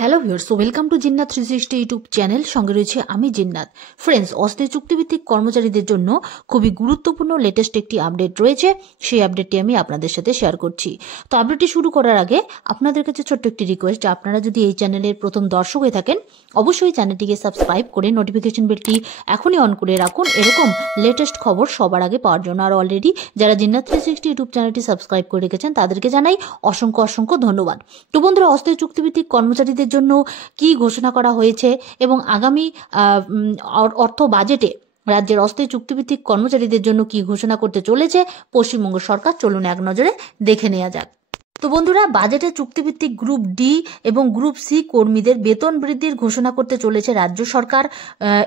Hello viewers, welcome to Jinnat 360 YouTube channel. সঙ্গে রয়েছে আমি জিন্নাত। ফ্রেন্ডস, অস্থায়ী চুক্তিভিত্তিক কর্মচারীদের জন্য খুবই গুরুত্বপূর্ণ লেটেস্ট একটি আপডেট রয়েছে। সেই আপডেটটি আমি আপনাদের সাথে শেয়ার করছি। তো আপডেটটি শুরু করার আগে আপনাদের কাছে ছোট্ট একটি রিকোয়েস্ট, আপনারা যদি এই চ্যানেলের প্রথম দর্শক হয়ে থাকেন অবশ্যই চ্যানেলটিকে সাবস্ক্রাইব করে নোটিফিকেশন বেলটি এখনই অন করে রাখুন এরকম লেটেস্ট খবর সবার আগে পাওয়ার জন্য। আর অলরেডি যারা জিন্নাত 360 ইউটিউব চ্যানেলটি সাবস্ক্রাইব করে রেখেছেন তাদেরকে জানাই অসংখ্য ধন্যবাদ। তো বন্ধুরা, অস্থায়ী চুক্তিভিত্তিক কর্মচারীদের জন্য কি ঘোষণা করা হয়েছে এবং আগামী অর্থ বাজেটে রাজ্যের অস্থায়ী চুক্তিভিত্তিক কর্মচারীদের জন্য কি ঘোষণা করতে চলেছে পশ্চিমবঙ্গ সরকার, চলুন এক নজরে দেখে নেওয়া যাক। তো বন্ধুরা, বাজেটে চুক্তিভিত্তিক গ্রুপ ডি এবং গ্রুপ সি কর্মীদের বেতন বৃদ্ধির ঘোষণা করতে চলেছে রাজ্য সরকার।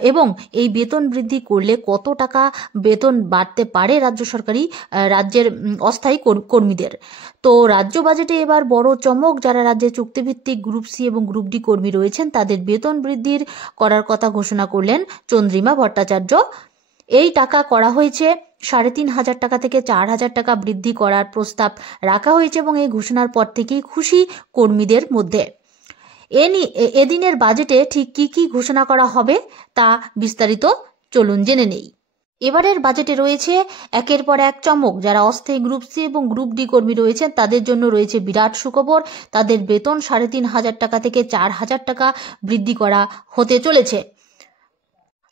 এবং এই বেতন বৃদ্ধি করলে কত টাকা বেতন বাড়তে পারে রাজ্যের অস্থায়ী কর্মীদের। তো রাজ্য বাজেটে এবার বড় চমক, যারা রাজ্যে চুক্তিভিত্তিক গ্রুপ সি এবং গ্রুপ ডি কর্মী রয়েছেন তাদের বেতন বৃদ্ধির করার কথা ঘোষণা করলেন চন্দ্রিমা ভট্টাচার্য। এই টাকা করা হয়েছে 3,500 টাকা থেকে 4,000 টাকা বৃদ্ধি করার প্রস্তাব রাখা হয়েছে এবং এই ঘোষণার পর থেকেই খুশি কর্মীদের মধ্যে। এদিনের বাজেটে ঠিক কি ঘোষণা করা হবে তা বিস্তারিত চলুন জেনে নেই। এবারের বাজেটে রয়েছে একের পর এক চমক। যারা অস্থায়ী গ্রুপ সি এবং গ্রুপ ডি কর্মী রয়েছেন তাদের জন্য রয়েছে বিরাট সুখবর। তাদের বেতন 3,500 টাকা থেকে 4,000 টাকা বৃদ্ধি করা হতে চলেছে।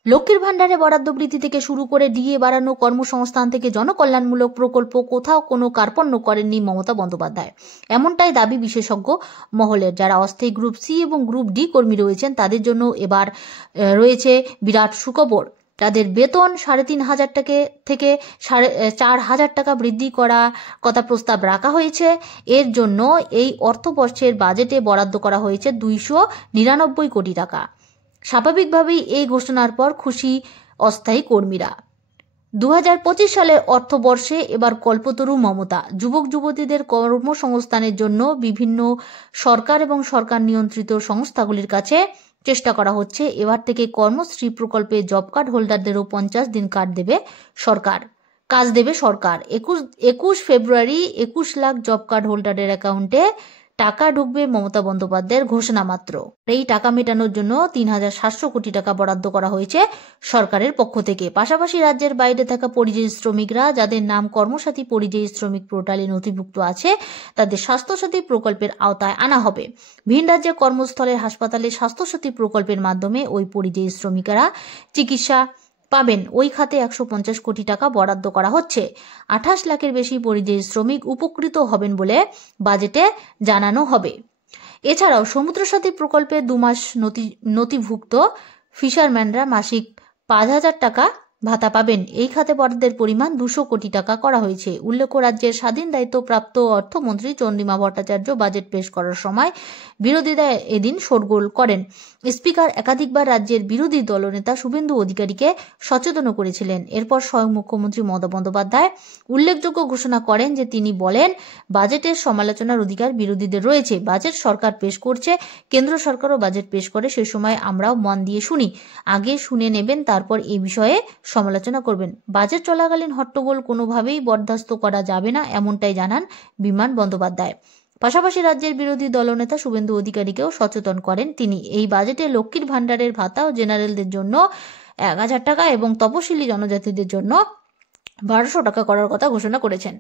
লক্ষ্মীর ভাণ্ডারে বরাদ্দ বৃদ্ধি থেকে শুরু করে ডিএ বাড়ানো, কর্মসংস্থান থেকে জনকল্যাণমূলক প্রকল্প, কোথাও কোনো কার্পণ্য করেননি মমতা বন্দ্যোপাধ্যায়, এমনটাই দাবি বিশেষজ্ঞ মহলের। যারা অস্থায়ী গ্রুপ সি এবং গ্রুপ ডি কর্মী রয়েছেন তাদের জন্য এবার রয়েছে বিরাট সুখবর। তাদের বেতন 3,500 টাকা থেকে 4,000 টাকা বৃদ্ধি করা কথা প্রস্তাব রাখা হয়েছে। এর জন্য এই অর্থবর্ষের বাজেটে বরাদ্দ করা হয়েছে 299 কোটি টাকা। স্বাভাবিকভাবেই এই ঘোষণার পর খুশি অস্থায়ী কর্মীরা। 2025 সালের অর্থবর্ষে এবার কল্পতরু মমতা। যুবক যুবতীদের কর্মসংস্থানের জন্য বিভিন্ন সরকার এবং সরকার নিয়ন্ত্রিত সংস্থাগুলির কাছে চেষ্টা করা হচ্ছে। এবার থেকে কর্মশ্রী প্রকল্পে জব কার্ড হোল্ডারদেরও 50 দিন কাজ দেবে সরকার। 21 ফেব্রুয়ারি 21 লাখ জব কার্ড হোল্ডারের অ্যাকাউন্টে টাকা ঢুকবে মমতা বন্দ্যোপাধ্যায়ের ঘোষণা মাত্র। এই টাকা মেটানোর জন্য 3,700 কোটি টাকা বরাদ্দ করা হয়েছে সরকারের পক্ষ থেকে। পাশাপাশি রাজ্যের বাইরে থাকা পরিযায়ী শ্রমিকরা, যাদের নাম কর্মসাথী পরিযায়ী শ্রমিক পোর্টালে নথিভুক্ত আছে, তাদের স্বাস্থ্যসাথী প্রকল্পের আওতায় আনা হবে। ভিন রাজ্যে কর্মস্থলের হাসপাতালে স্বাস্থ্যসাথী প্রকল্পের মাধ্যমে ওই পরিযায়ী শ্রমিকেরা চিকিৎসা পাবেন। ওই খাতে 150 কোটি টাকা বরাদ্দ করা হচ্ছে। 28 লাখের বেশি পরিযায়ী শ্রমিক উপকৃত হবেন বলে বাজেটে জানানো হবে। এছাড়াও সমুদ্রসাথী প্রকল্পে 2 মাস নথিভুক্ত ফিশারম্যানরা মাসিক 5,000 টাকা ভাতা পাবেন। এই খাতে বরাদ্দের পরিমাণ 200 কোটি টাকা করা হয়েছে। উল্লেখ্য, রাজ্যের স্বাধীন দায়িত্বপ্রাপ্ত অর্থমন্ত্রী চন্দ্রিমা ভট্টাচার্য বাজেট পেশ করার সময় বিরোধীরা এদিন শোরগোল করেন। স্পিকার একাধিকবার রাজ্যের বিরোধী দলনেতা শুভেন্দু অধিকারীকে সচেতন করেছিলেন। এরপর স্বয়ং মুখ্যমন্ত্রী মমতা বন্দ্যোপাধ্যায় উল্লেখযোগ্য ঘোষণা করেন যে তিনি বলেন, বাজেটের সমালোচনার অধিকার বিরোধীদের রয়েছে। বাজেট সরকার পেশ করছে, কেন্দ্র সরকারও বাজেট পেশ করে, সে সময় আমরাও মন দিয়ে শুনি। আগে শুনে নেবেন, তারপর এই বিষয়ে সমালোচনা করবেন। বাজেট চলাকালীন হট্টগোল কোনোভাবেই বরদাস্ত করা যাবে না, এমনটাই জানান বিমান বন্দ্যোপাধ্যায়। পাশাপাশি রাজ্যের বিরোধী দলনেতা শুভেন্দু অধিকারীকেও সচেতন করেন তিনি। এই বাজেটে লক্ষ্মীর ভাণ্ডারের ভাতা ও জেনারেলদের জন্য 1,000 টাকা এবং তপশিলি জনজাতিদের জন্য 1,200 টাকা করার কথা ঘোষণা করেছেন।